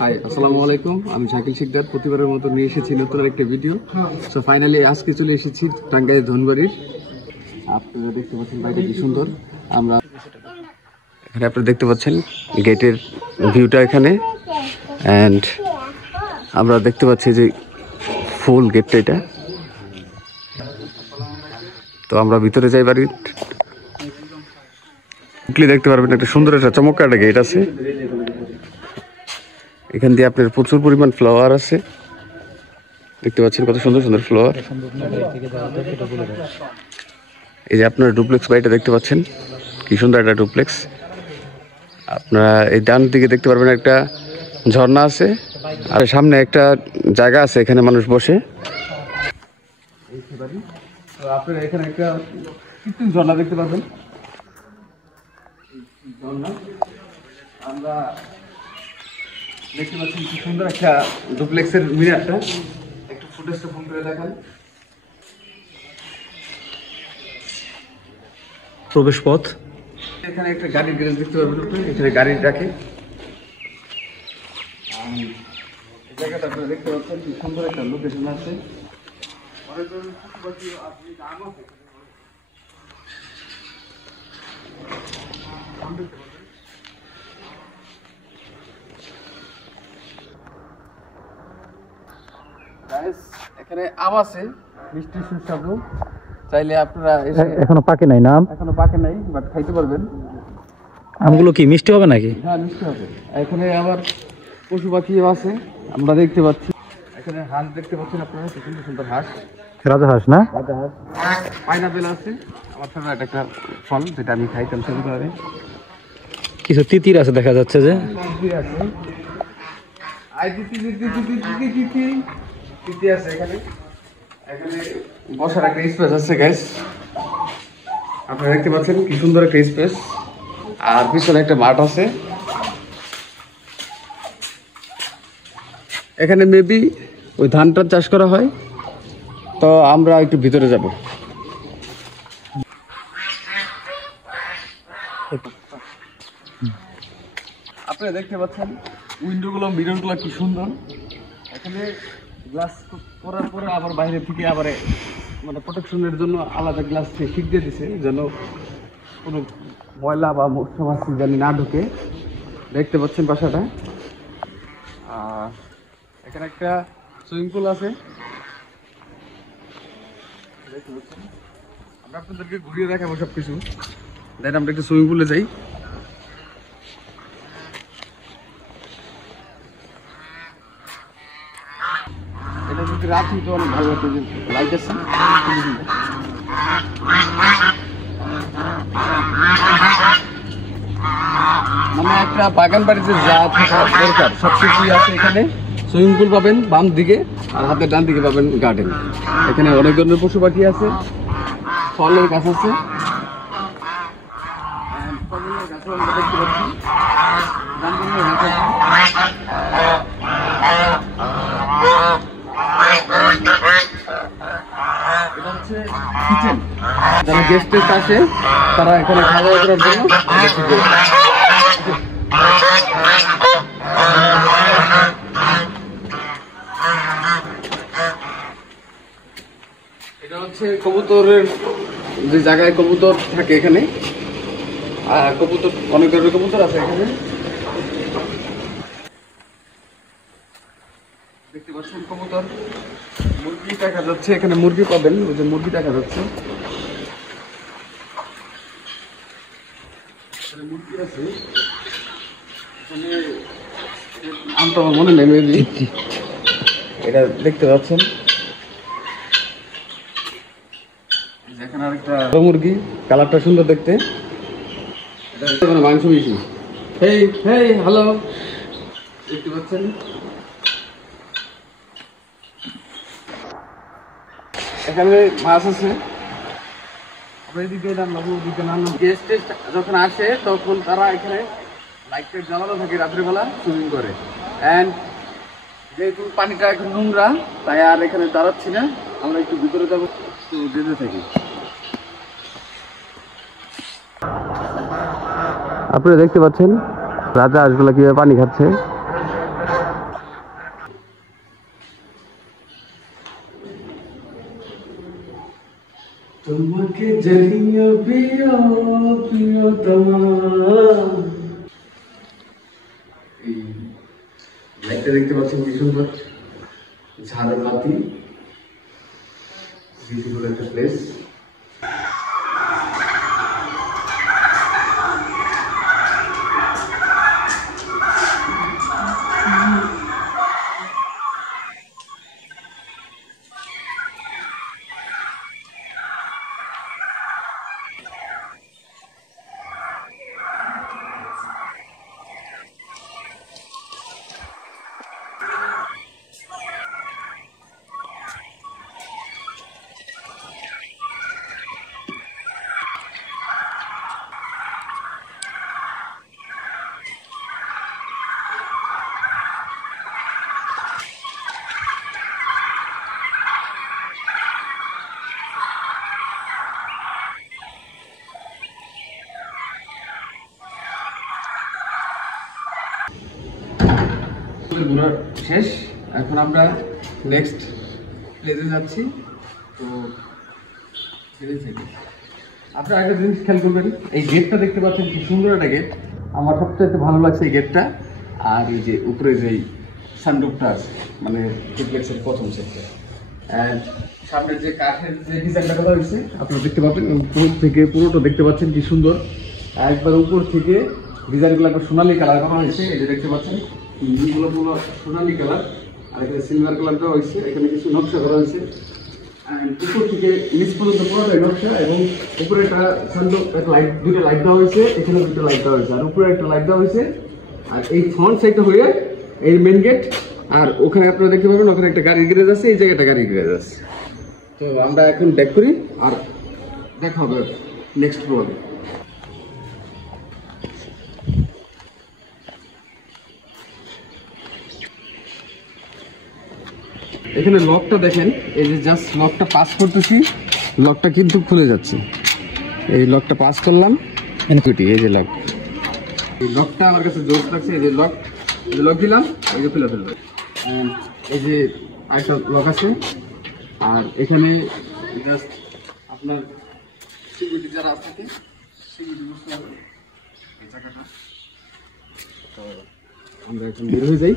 High, আসসালামু আলাইকুম। আমি শাকিল শিকদার প্রতিবারের মতো নিয়ে এসেছি নতুন একটা ভিডিও। সো ফাইনালি আজকে চলে এসেছি টাঙ্গাইল ধনবাড়ির। আপনারা দেখতে পাচ্ছেন বাড়িটা কি সুন্দর। আমরা এখানে আপনারা দেখতে পাচ্ছেন গেটের ভিউটা এখানে, অ্যান্ড আমরা দেখতে পাচ্ছি যে ফুল গেটটা এটা। তো আমরা ভিতরে যাই বাড়ির, দেখতে পারবেন একটা সুন্দর একটা চমৎকার একটা গেট আছে। এখান দিয়ে আপনার প্রচুর পরিমাণ ফ্লাওয়ার আছে, দেখতে পাচ্ছেন কত সুন্দর সুন্দর ফ্লাওয়ার। এই যে আপনার ডুপ্লেক্স বাড়িটা দেখতে পাচ্ছেন কি সুন্দর একটা ডুপ্লেক্স। আপনারা এই ডান দিকে দেখতে পারবেন একটা ঝর্ণা আছে, আর সামনে একটা জায়গা আছে এখানে মানুষ বসে। আপনারা এখানে একটা কৃত্রিম ঝর্ণা দেখতে পাবেন। আমরা দেখতে পাচ্ছি কি সুন্দর একটা ডুপ্লেক্সের মিনারটা, একটু ফুটেজটা ফোন করে দেখান। প্রবেশ পথ, এখানে একটা গাড়ির গ্যারেজ দেখতে পাবেন, এখানে গাড়ি রাখে। এই জায়গাটা আপনারা দেখতে পাচ্ছেন কি সুন্দর একটা লোকেশন আছে। এখানে আম আছে, মিষ্টি সুস্বাদু। চাইলে আপনারা এখনো পাকে নাই না? এখনো পাকে নাই, বাট খাইতে পারবেন। আমগুলো কি মিষ্টি হবে নাকি? হ্যাঁ, মিষ্টি হবে। এখানে আবার পশু পাখিও আছে, আমরা দেখতে পাচ্ছি। এখানে হাঁস দেখতে পাচ্ছেন আপনারা, কি সুন্দর সুন্দর হাঁস, রাজাহাঁস না? রাজাহাঁস। পাইনাপেল আছে, আমার ফেভারিট একটা ফল, যেটা আমি খাইতাম ছোটবেলায়। কিছু তিতির আছে দেখা যাচ্ছে যে। তিতি আছে এখানে। এখানে বসার একটা স্পেস আছে গাইস, আপনারা দেখতে পাচ্ছেন কি সুন্দর একটা স্পেস। আর পিছনে একটা মাঠ আছে। এখানে মেবি ওই ধানটা চাষ করা হয়। তো আমরা একটু ভিতরে যাব। আপনারা দেখতে পাচ্ছেন উইন্ডোগুলো, মিররগুলো কি সুন্দর। এখানে গ্লাস করার পরে আবার বাইরে থেকে আবার মানে প্রোটেকশনের জন্য আলাদা গ্লাস ঠিক দিয়ে দিছে, যেন কোনো ময়লা বা মশা মাছি যেন না ঢুকে। দেখতে পাচ্ছেন বাসাটা। এখানে একটা সুইমিং পুল আছে, দেখতে পাচ্ছেন। আমরা আপনাদেরকে ঘুরিয়ে দেখাবো সব কিছু। দেন আমরা একটু সুইমিং পুলে যাই। এটা যদি রাখি তো অনেক ভালো হতো, লাইট আছে। মানে একটা বাগান বাড়িতে যা থাকা দরকার সবকিছুই আছে এখানে। সুইমিং পুল পাবেন বাম দিকে, আর হাতের ডান দিকে পাবেন গার্ডেন। এখানে অনেক ধরনের পশু পাখি আছে, ফলের গাছ আছে। দেখতে পাচ্ছি এটা হচ্ছে কিচেন। যারা গেস্ট টেস্ট আসে তারা এখানে খাওয়া দাওয়া করার জন্য। এটা হচ্ছে কবুতরের যে জায়গায় কবুতর থাকে এখানে। কবুতর অনেক ধরনের কবুতর আছে এখানে, দেখতে পাচ্ছেন কবুতর। মুরগি দেখা যাচ্ছে এখানে, মুরগি পাবেন, ওই যে মুরগি দেখা যাচ্ছে। মুরগি আছে এখানে, আমটা আমার মনে নেই, মেবি এটা দেখতে পাচ্ছেন। এখানে আরেকটা মুরগি, কালারটা সুন্দর দেখতে। এটা মাংস বেশি। হেই হেই হ্যালো, দেখতে পাচ্ছেন। এখানে মাছ আছে। গেস্ট যখন আসে তখন তারা এখানে লাইট জ্বালানো থাকে রাত্রিবেলা, সুইমিং করে। অ্যান্ড যেহেতু পানিটা এখন নোংরা, তাই আর এখানে দাঁড়াচ্ছি না, আমরা একটু ভিতরে যাবো, তো যেতে থাকি। আপনারা দেখতে পাচ্ছেন রাজা হাঁসগুলা কিভাবে পানি খাচ্ছে। তোমাকে জানিও প্রিয় প্রিয়তমা। এই লাইটটা দেখতে পাচ্ছেন কি সুন্দর, ঝাড়বাতি, বিউটিফুল একটা প্লেস। ঘোরা শেষ, এখন আমরা নেক্সট প্লেসে যাচ্ছি। তো আপনারা একটা জিনিস খেয়াল করবেন, এই গেটটা দেখতে পাচ্ছেন কি সুন্দর একটা গেট। আমার সবচেয়ে ভালো লাগছে এই গেটটা, আর এই যে উপরে যেই সানরুফটা আছে, মানে ডুপ্লেক্সের প্রথম সেটটা, সামনে যে কাঠের যে ডিজাইনটা করা হয়েছে আপনারা দেখতে পাবেন, উপর থেকে পুরোটা দেখতে পাচ্ছেন কি সুন্দর। একবার উপর থেকে ডিজাইনগুলো একবার সোনালি কালার করা হয়েছে, এই যে দেখতে পাচ্ছেন এইগুলো পুরো সোনালি কালার, আর এখানে সিলভার কালারটা হয়েছে, এখানে কিছু নকশা করা হয়েছে। উপর থেকে নিচ পর্যন্ত পুরোটাই নকশা, এবং উপরে একটা সানরুফ, একটা লাইট, দুটো লাইট দেওয়া হয়েছে, এখানে দুটো লাইট দেওয়া হয়েছে, আর উপরে একটা লাইট দেওয়া হয়েছে। আর এই ফ্রন্ট সাইডটা হয়ে এই মেন গেট, আর ওখানে আপনারা দেখতে পাবেন ওখানে একটা গাড়ির গ্যারেজ আছে, এই জায়গাটা গাড়ির গ্যারেজ আছে। তো আমরা এখন ব্যাক করি, আর দেখা হবে নেক্সট ব্লগে। এখানে লকটা দেখেন, এই যে জাস্ট লকটা পাস করতেছি, লকটা কিন্তু খুলে যাচ্ছে। এই লকটা পাস করলাম, এই যে লক, এই লকটা আমার কাছে জোস লাগছে। এই যে লক, এই যে লক দিলাম, এই যে খুলে ফেলবে। এই যে আরেকটা লক আছে, আর এখানে জাস্ট আপনার সিকিউরিটি যারা থাকে সিকিউরিটি বসতে হবে এই জায়গাটা। তো আমরা এখন বের হয়ে যাই।